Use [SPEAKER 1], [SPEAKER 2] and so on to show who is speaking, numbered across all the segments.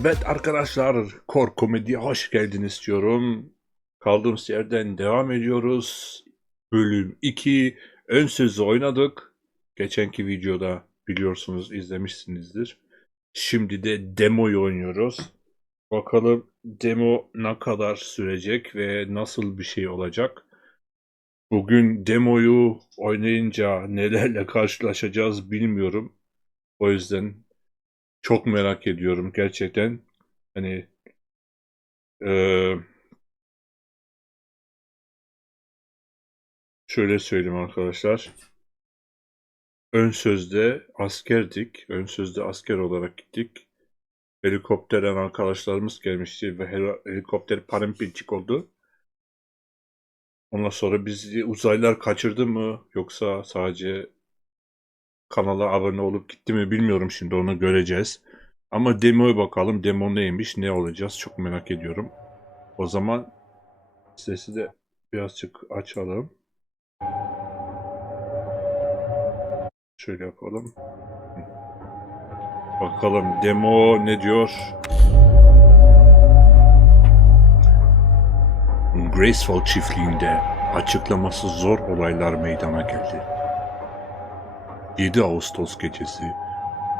[SPEAKER 1] Evet arkadaşlar, Kor Komedi'ye hoş geldiniz diyorum. Kaldığımız yerden devam ediyoruz. Bölüm 2. Ön sözü oynadık. Geçenki videoda biliyorsunuz izlemişsinizdir. Şimdi de demoyu oynuyoruz. Bakalım demo ne kadar sürecek ve nasıl bir şey olacak. Bugün demoyu oynayınca nelerle karşılaşacağız bilmiyorum. O yüzden çok merak ediyorum gerçekten. Hani eee, şöyle söyleyeyim arkadaşlar. Ön sözde askerdik. Ön sözde asker olarak gittik. Helikopterden arkadaşlarımız gelmişti ve hel- helikopter parampilçik oldu. Ondan sonra bizi uzaylılar kaçırdı mı yoksa sadece kanala abone olup gitti mi bilmiyorum şimdi onu göreceğiz. Ama demoya bakalım. Demo neymiş, ne olacağız çok merak ediyorum. O zaman sesi de birazcık açalım. Şöyle yapalım. Bakalım demo ne diyor? Graceful çiftliğinde açıklaması zor olaylar meydana geldi. 7 Ağustos gecesi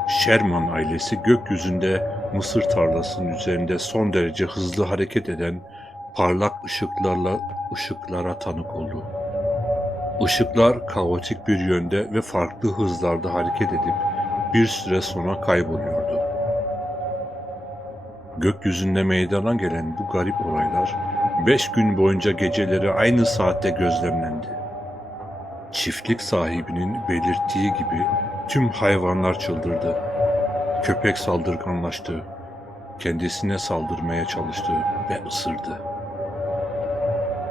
[SPEAKER 1] Sherman ailesi gökyüzünde mısır tarlasının üzerinde son derece hızlı hareket eden parlak ışıklarla ışıklara tanık oldu. Işıklar kaotik bir yönde ve farklı hızlarda hareket edip bir süre sonra kayboluyordu. Gökyüzünde meydana gelen bu garip olaylar beş gün boyunca geceleri aynı saatte gözlemlendi. Çiftlik sahibinin belirttiği gibi tüm hayvanlar çıldırdı. Köpek saldırganlaştı. Kendisine saldırmaya çalıştı ve ısırdı.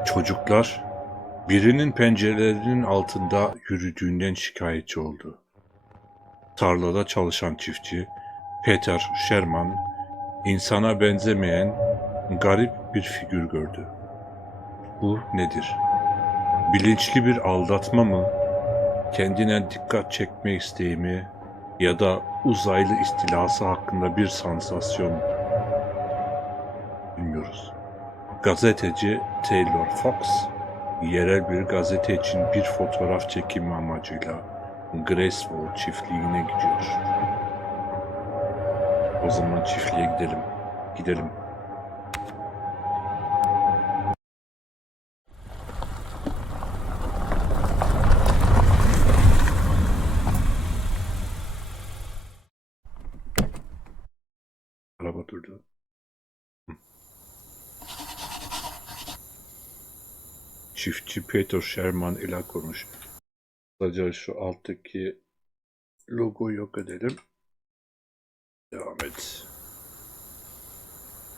[SPEAKER 1] Çocuklar birinin pencerelerinin altında yürüdüğünden şikayetçi oldu. Tarlada çalışan çiftçi Peter Sherman insana benzemeyen garip bir figür gördü. Bu nedir? Bilinçli bir aldatma mı? Kendine dikkat çekme isteği mi? Ya da uzaylı istilası hakkında bir sansasyon bilmiyoruz. Gazeteci Taylor Fox, yerel bir gazete için bir fotoğraf çekimi amacıyla Graceful çiftliğine gidiyor. O zaman çiftliğe gidelim. Gidelim. Peter Sherman ile konuş. Kısaca şu alttaki logoyu yok edelim. Devam et.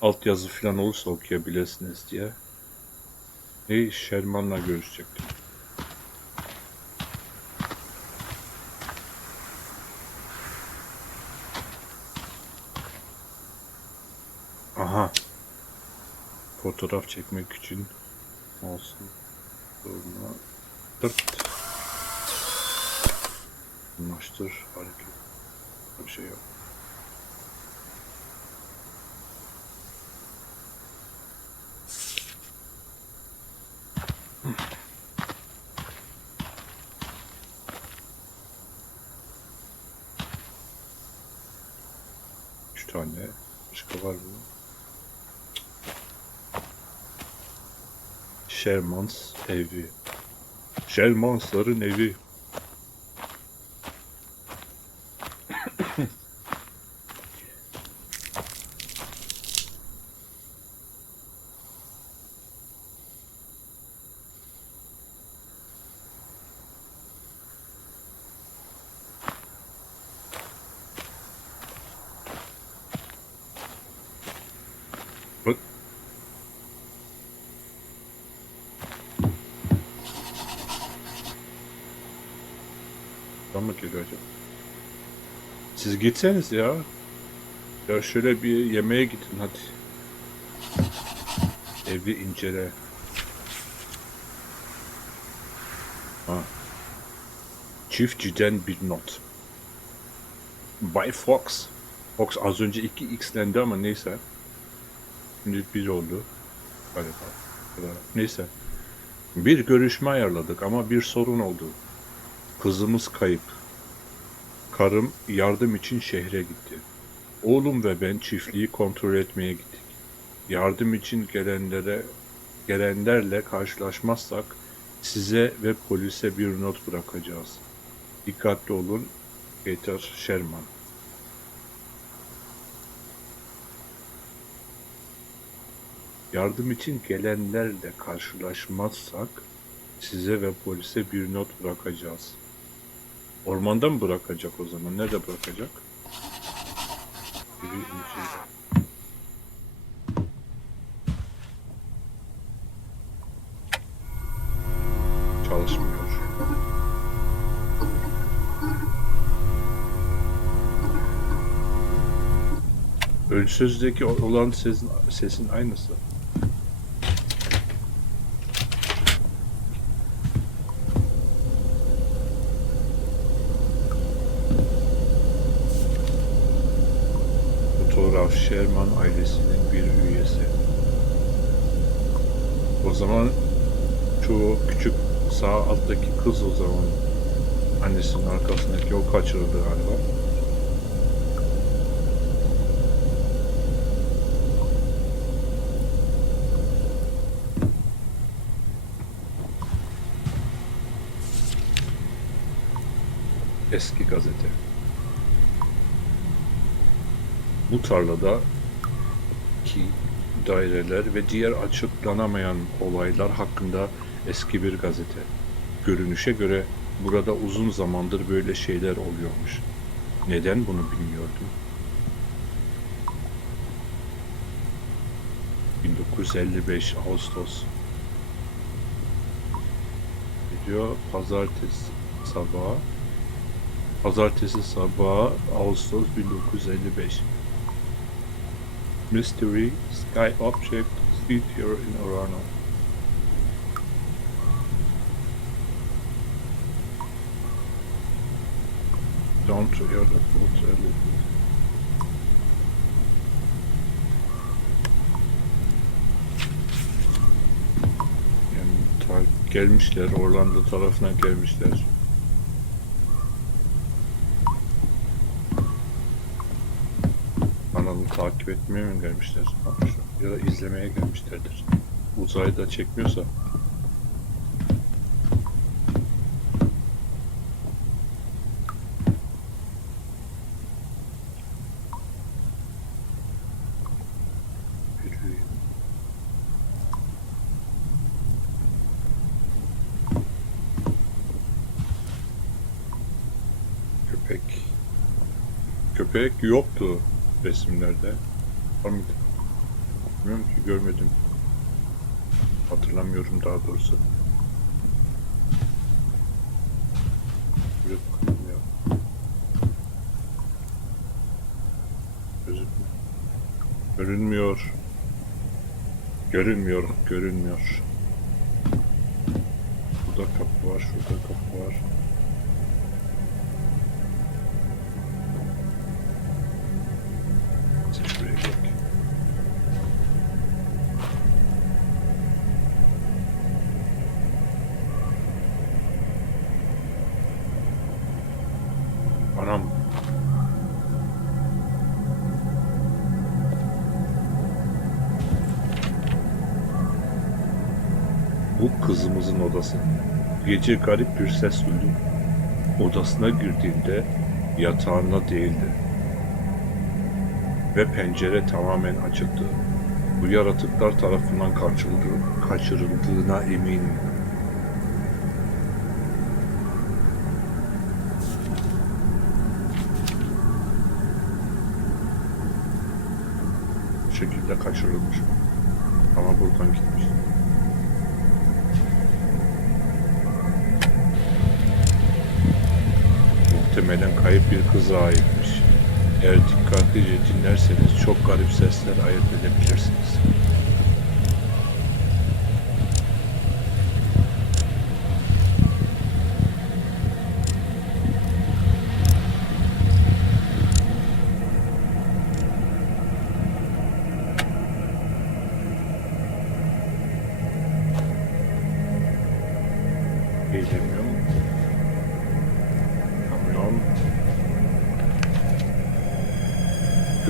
[SPEAKER 1] Alt yazı falan olursa okuyabilirsiniz diye. Hey Sherman'la görüşecektim. Aha. Fotoğraf çekmek için olsun. Durma. Tırt. Anlaştır. Hareket. Bir şey yok. Üç tane. Başka var mı? Shermans evi. Shermansların evi. Mı geliyor acaba? Siz gitseniz ya. Ya şöyle bir yemeğe gidin hadi. Evi incele. Ha. Çiftçiden bir not. Bay Fox, Fox az önce 2x'lendi ama neyse. Şimdi 1 oldu. Galiba. Neyse. Bir görüşme ayarladık ama bir sorun oldu. Kızımız kayıp. Karım yardım için şehre gitti. Oğlum ve ben çiftliği kontrol etmeye gittik. Yardım için gelenlere gelenlerle karşılaşmazsak size ve polise bir not bırakacağız. Dikkatli olun. Peter Sherman. Yardım için gelenlerle karşılaşmazsak size ve polise bir not bırakacağız. Ormanda mı bırakacak o zaman? Nerede bırakacak? Biri ince- Çalışmıyor. Ölçüzdeki olan sesin, sesin aynısı. Fotoğraf Sherman ailesinin bir üyesi. O zaman şu küçük sağ alttaki kız o zaman annesinin arkasındaki o kaçırıldı galiba. Eski gazete. Bu tarlada ki daireler ve diğer açıklanamayan olaylar hakkında eski bir gazete. Görünüşe göre burada uzun zamandır böyle şeyler oluyormuş. Neden bunu bilmiyordum? 1955 Ağustos. Diyor pazartesi sabahı. Pazartesi sabahı Ağustos 1955. Mystery Sky Object Sphere in Orano. Down to earth approach early. Yani ta gelmişler, Orlando tarafına gelmişler. Takip etmeye mi gelmişler? Ya da izlemeye gelmişlerdir. Uzayda çekmiyorsa. Köpek. Köpek yoktu resimlerde. Var mıydı? Bilmiyorum ki görmedim. Hatırlamıyorum daha doğrusu. Bir bakayım ya. Gözükmüyor. Görünmüyor. Görünmüyor, görünmüyor. Burada kapı var, şurada kapı var. Bu kızımızın odası. Gece garip bir ses duydum. Odasına girdiğimde yatağında değildi. Ve pencere tamamen açıktı. Bu yaratıklar tarafından kaçırıldı, kaçırıldığına eminim. Şekilde kaçırılmış. Ama buradan gitmiş. Muhtemelen kayıp bir kıza aitmiş. Eğer dikkatlice dinlerseniz çok garip sesler ayırt edebilirsiniz.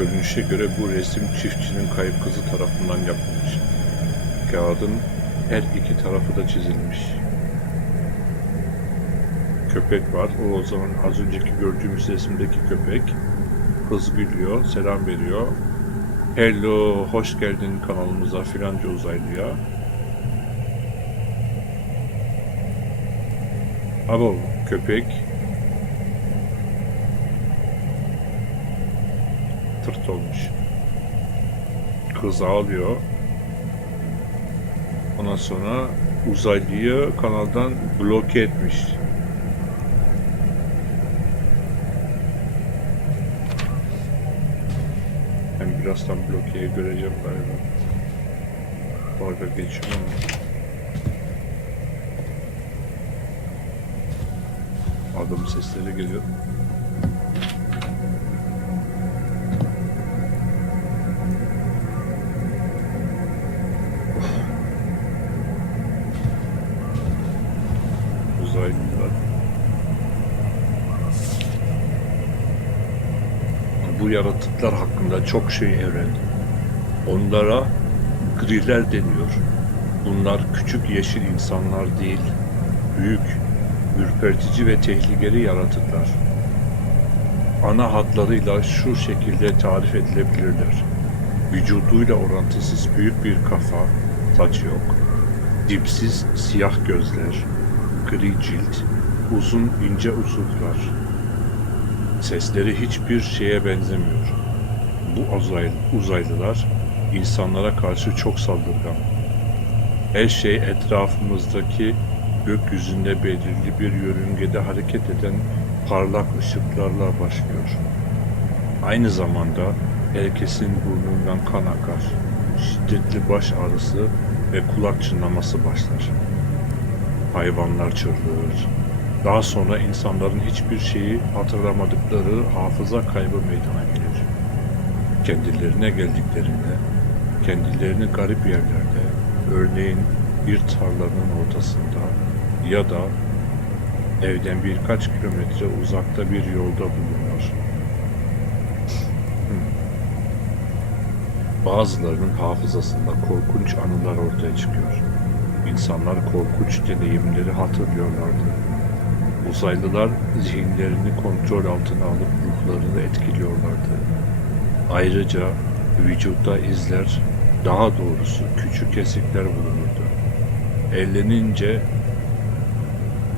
[SPEAKER 1] Görünüşe göre bu resim çiftçinin kayıp kızı tarafından yapılmış. Kağıdın her iki tarafı da çizilmiş. Köpek var. O, o zaman az önceki gördüğümüz resimdeki köpek. Kız gülüyor, selam veriyor. Hello, hoş geldin kanalımıza filanca uzaylıya. Abo, köpek. Tırt olmuş. Kız ağlıyor. Ondan sonra uzaylıyı kanaldan bloke etmiş. Ben birazdan blokeyi göreceğim galiba. Dalga geçiyorum ama. Adım sesleri geliyor. Hakkında çok şey öğrendim. Onlara griler deniyor. Bunlar küçük yeşil insanlar değil, büyük, ürpertici ve tehlikeli yaratıklar. Ana hatlarıyla şu şekilde tarif edilebilirler. Vücuduyla orantısız büyük bir kafa, saç yok. Dipsiz siyah gözler, gri cilt, uzun ince uzuvlar. Sesleri hiçbir şeye benzemiyor. Bu uzaylı, uzaylılar insanlara karşı çok saldırgan. Her şey etrafımızdaki gökyüzünde belirli bir yörüngede hareket eden parlak ışıklarla başlıyor. Aynı zamanda herkesin burnundan kan akar. Şiddetli baş ağrısı ve kulak çınlaması başlar. Hayvanlar çırpılır. Daha sonra insanların hiçbir şeyi hatırlamadıkları hafıza kaybı meydana gelir. Kendilerine geldiklerinde, kendilerini garip yerlerde, örneğin bir tarlanın ortasında ya da evden birkaç kilometre uzakta bir yolda bulunur. Hmm. Bazılarının hafızasında korkunç anılar ortaya çıkıyor. İnsanlar korkunç deneyimleri hatırlıyorlardı. Uzaylılar zihinlerini kontrol altına alıp ruhlarını etkiliyorlardı. Ayrıca vücutta izler, daha doğrusu küçük kesikler bulunurdu. Ellenince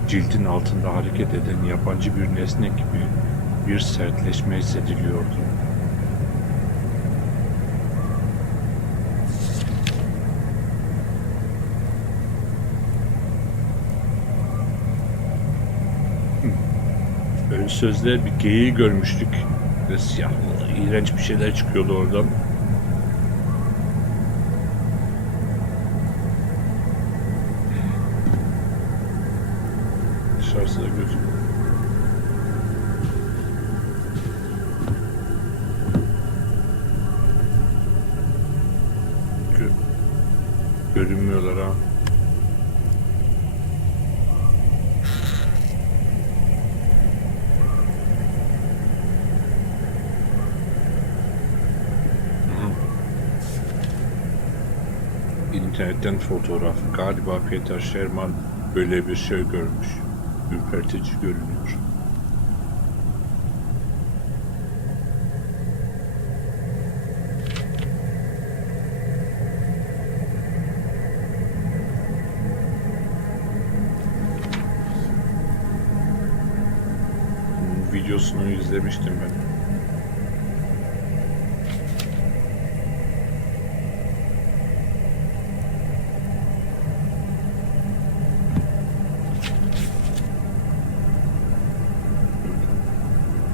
[SPEAKER 1] cildin altında hareket eden yabancı bir nesne gibi bir sertleşme hissediliyordu. Ön sözde bir geyiği görmüştük. Ve siyah, iğrenç bir şeyler çıkıyordu oradan. Dışarısı da gözüküyor. Gö görünmüyorlar ha. İnternetten fotoğraf. Galiba Peter Sherman böyle bir şey görmüş. Ürpertici görünüyor. Videosunu izlemiştim ben.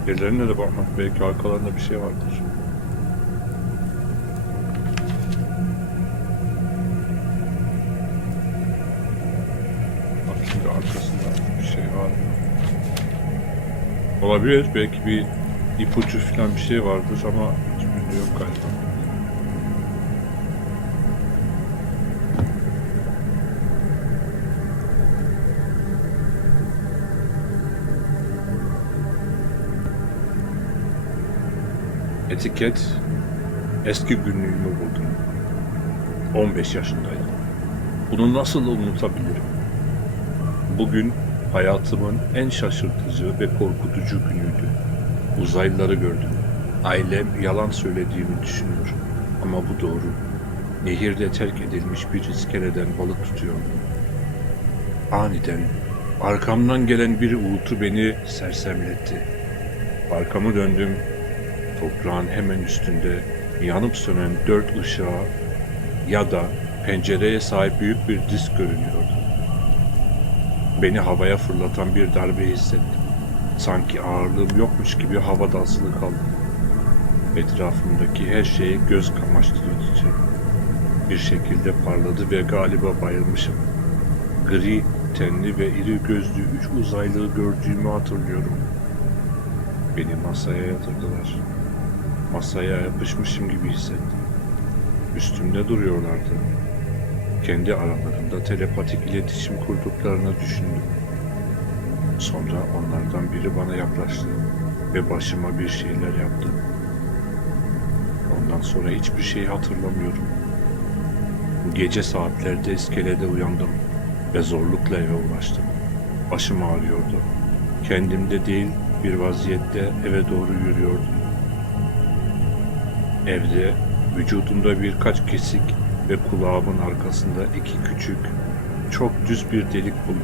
[SPEAKER 1] Yerlerine de bakmak belki arkalarında bir şey vardır. Bak şimdi arkasında bir şey var mı? Olabilir. Belki bir ipucu falan bir şey vardır ama hiçbirinde yok galiba. Etiket eski günlüğümü buldum. 15 yaşındaydım. Bunu nasıl unutabilirim? Bugün hayatımın en şaşırtıcı ve korkutucu günüydü. Uzaylıları gördüm. Ailem yalan söylediğimi düşünüyor. Ama bu doğru. Nehirde terk edilmiş bir iskeleden balık tutuyorum. Aniden arkamdan gelen bir uğultu beni sersemletti. Arkamı döndüm. Toprağın hemen üstünde yanıp sönen dört ışığa ya da pencereye sahip büyük bir disk görünüyordu. Beni havaya fırlatan bir darbe hissettim. Sanki ağırlığım yokmuş gibi havada asılı kaldım. Etrafımdaki her şey göz kamaştırıcı. Bir şekilde parladı ve galiba bayılmışım. Gri, tenli ve iri gözlü üç uzaylıyı gördüğümü hatırlıyorum. Beni masaya yatırdılar. Masaya yapışmışım gibi hissettim. Üstümde duruyorlardı. Kendi aralarında telepatik iletişim kurduklarını düşündüm. Sonra onlardan biri bana yaklaştı ve başıma bir şeyler yaptı. Ondan sonra hiçbir şey hatırlamıyorum. Gece saatlerde iskelede uyandım ve zorlukla eve ulaştım. Başım ağrıyordu. Kendimde değil bir vaziyette eve doğru yürüyordum. Evde vücudumda birkaç kesik ve kulağımın arkasında iki küçük, çok düz bir delik buldum.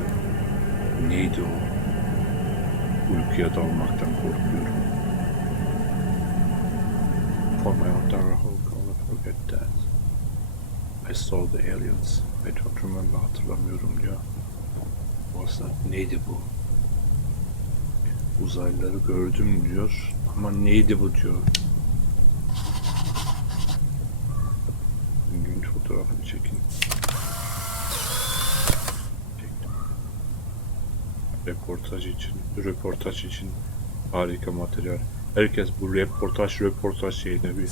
[SPEAKER 1] Neydi o? Uykuya dalmaktan korkuyorum. For my Hulk, I'll never forget that. I saw the aliens. I don't remember, hatırlamıyorum diyor. That? Neydi bu? Uzaylıları gördüm diyor ama neydi bu diyor. Gün Çektim. Reportaj için, röportaj için harika materyal. Herkes bu reportaj röportaj şeyine bir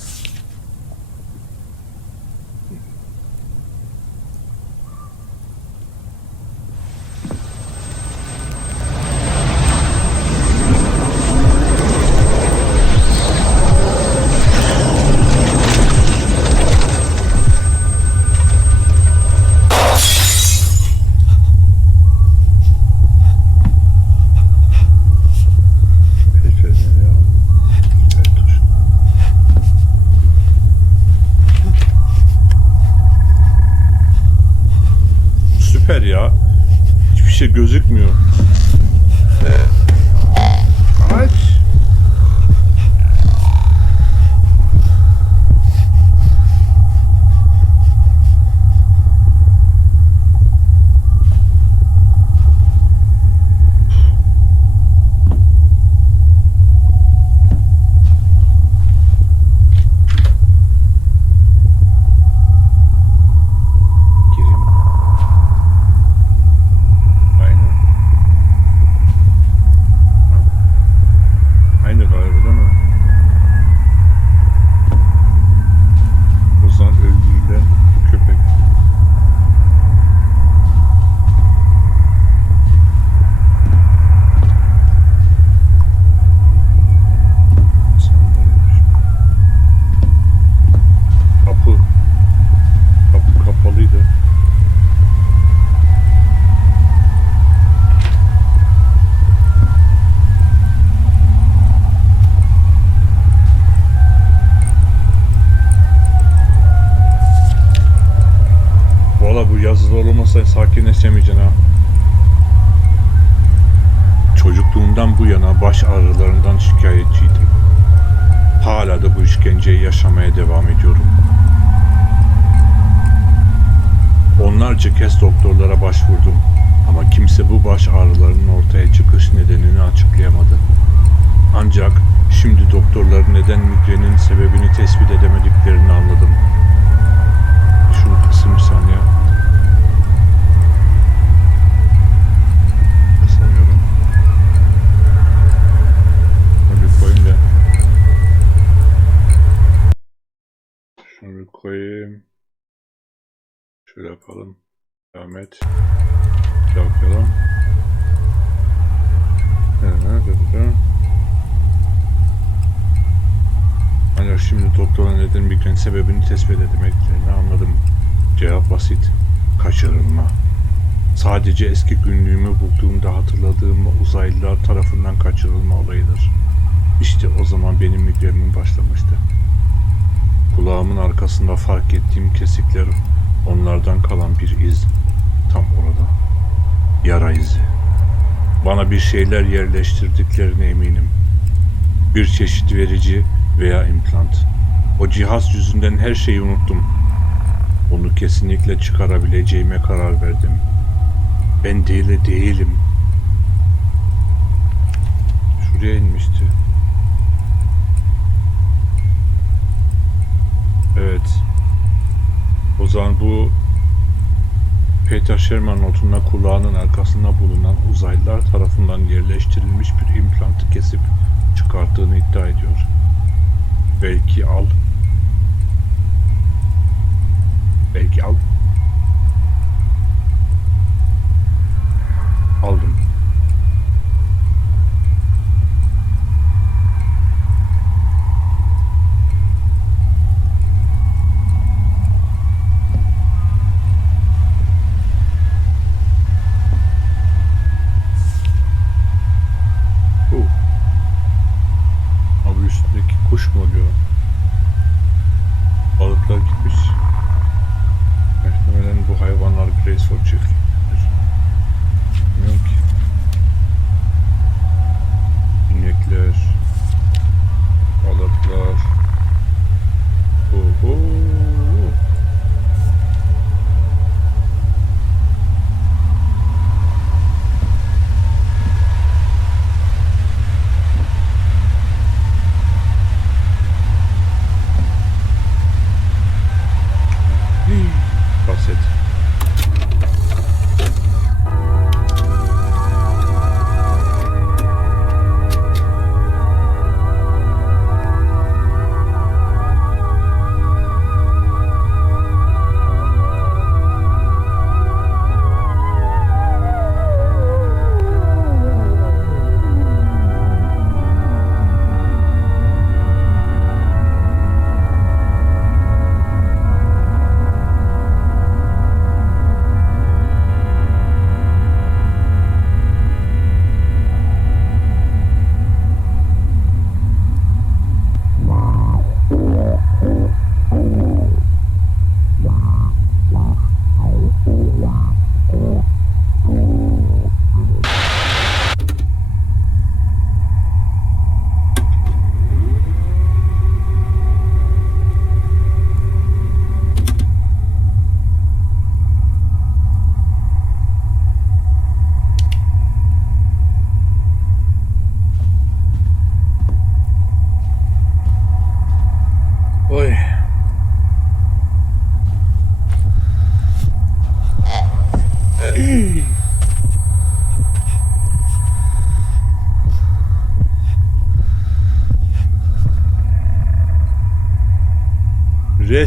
[SPEAKER 1] Valla bu yazılı olmasa sakinleşemeyeceksin ha. Çocukluğumdan bu yana baş ağrılarından şikayetçiydim. Hala da bu işkenceyi yaşamaya devam ediyorum. Onlarca kez doktorlara başvurdum ama kimse bu baş ağrılarının ortaya çıkış nedenini açıklayamadı. Ancak şimdi doktorların neden migrenin sebebini tespit edemediklerini anladım. Şunu kısım saniye. Şöyle yapalım. Devam et. Hani Ancak şimdi doktora neden migren sebebini tespit edemediklerini anladım. Cevap basit. Kaçırılma. Sadece eski günlüğümü bulduğumda hatırladığım uzaylılar tarafından kaçırılma olayıdır. İşte o zaman benim migrenim başlamıştı. Kulağımın arkasında fark ettiğim kesikler onlardan kalan bir iz. Tam orada. Yara izi. Bana bir şeyler yerleştirdiklerine eminim. Bir çeşit verici veya implant. O cihaz yüzünden her şeyi unuttum. Onu kesinlikle çıkarabileceğime karar verdim. Ben deli değilim. Şuraya inmişti. Evet. O zaman bu Peter Sherman notunda kulağının arkasında bulunan uzaylılar tarafından yerleştirilmiş bir implantı kesip çıkarttığını iddia ediyor. Belki al.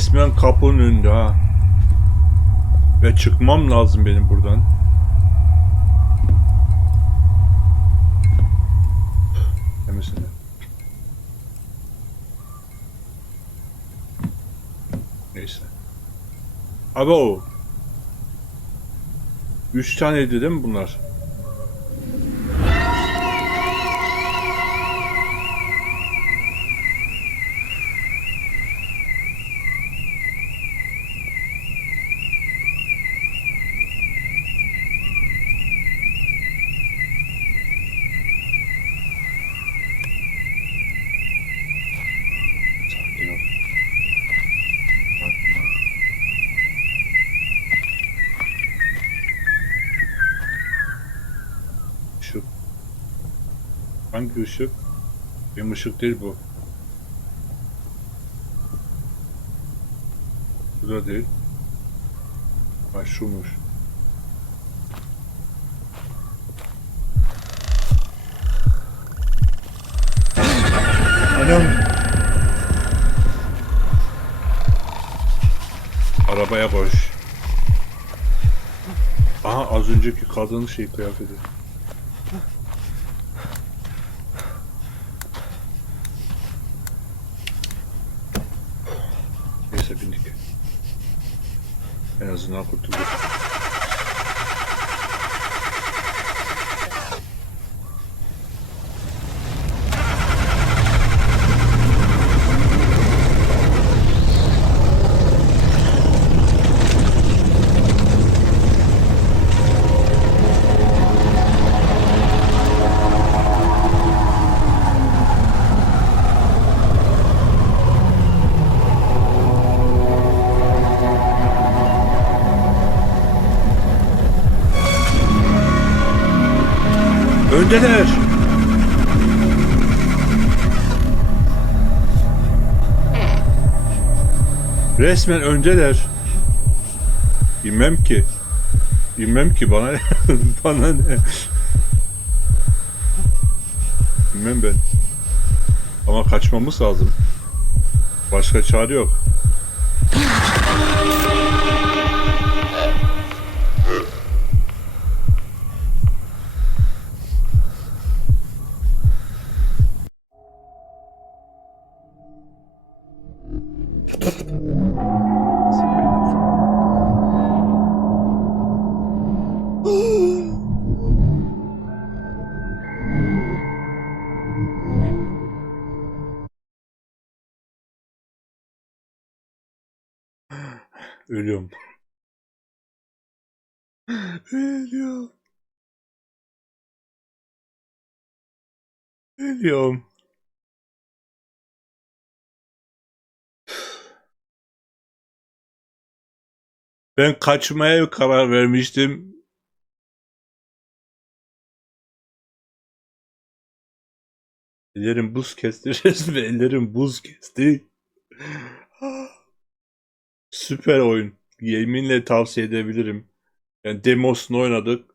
[SPEAKER 1] Resmen kapının önünde ha. Ve çıkmam lazım benim buradan. Demesene. Neyse. Abo. Üç taneydi değil mi bunlar? Hangi ışık? Benim ışık değil bu. Bu da değil. Ha şumuş. Anam. Arabaya boş. Aha az önceki kadının şey kıyafeti. знак тут. Öndeler. Resmen öndeler. Bilmem ki. Bilmem ki bana bana ne. Bilmem ben. Ama kaçmamız lazım. Başka çare yok. Ölüyorum. Ölüyorum. Ölüyorum. Ben kaçmaya karar vermiştim. Ellerim buz kesti resmen ellerim buz kesti. Süper oyun. Yeminle tavsiye edebilirim. Yani demosunu oynadık.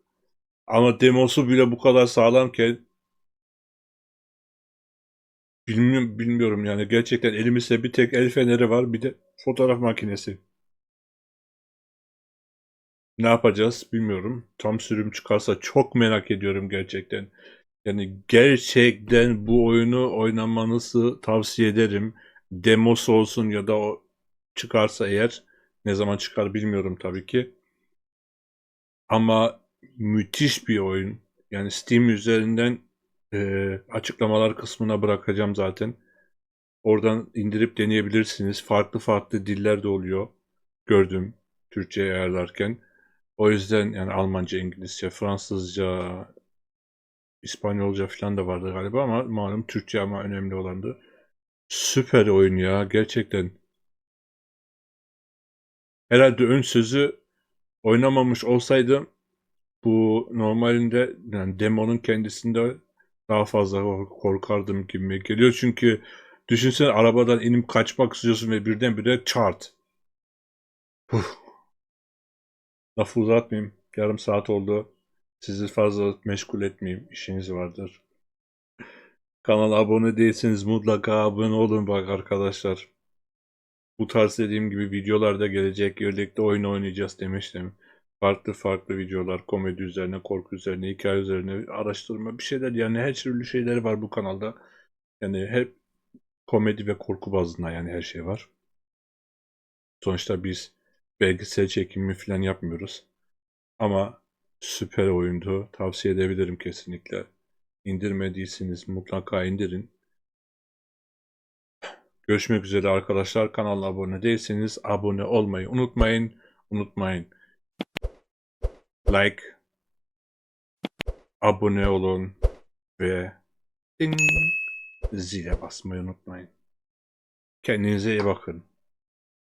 [SPEAKER 1] Ama demosu bile bu kadar sağlamken bilmiyorum, bilmiyorum yani gerçekten elimizde bir tek el feneri var bir de fotoğraf makinesi. Ne yapacağız bilmiyorum. Tam sürüm çıkarsa çok merak ediyorum gerçekten. Yani gerçekten bu oyunu oynamanızı tavsiye ederim. Demosu olsun ya da o çıkarsa eğer ne zaman çıkar bilmiyorum tabii ki. Ama müthiş bir oyun. Yani Steam üzerinden e, açıklamalar kısmına bırakacağım zaten. Oradan indirip deneyebilirsiniz. Farklı farklı diller de oluyor. Gördüm Türkçe'ye ayarlarken. O yüzden yani Almanca, İngilizce, Fransızca, İspanyolca falan da vardı galiba ama malum Türkçe ama önemli olandı. Süper oyun ya gerçekten. Herhalde ön sözü oynamamış olsaydım bu normalinde yani demonun kendisinde daha fazla korkardım gibi geliyor. Çünkü düşünsene arabadan inip kaçmak istiyorsun ve birdenbire çart. Puh. Lafı uzatmayayım. Yarım saat oldu. Sizi fazla meşgul etmeyeyim. İşiniz vardır. Kanala abone değilseniz mutlaka abone olun bak arkadaşlar. Bu tarz dediğim gibi videolar da gelecek. Birlikte oyun oynayacağız demiştim. Farklı farklı videolar, komedi üzerine, korku üzerine, hikaye üzerine, araştırma bir şeyler yani her türlü şeyler var bu kanalda. Yani hep komedi ve korku bazında yani her şey var. Sonuçta biz belgesel çekimi falan yapmıyoruz. Ama süper oyundu. Tavsiye edebilirim kesinlikle. İndirmediyseniz mutlaka indirin. Görüşmek üzere arkadaşlar. Kanala abone değilseniz abone olmayı unutmayın. Unutmayın. Like, abone olun ve ding, zile basmayı unutmayın. Kendinize iyi bakın.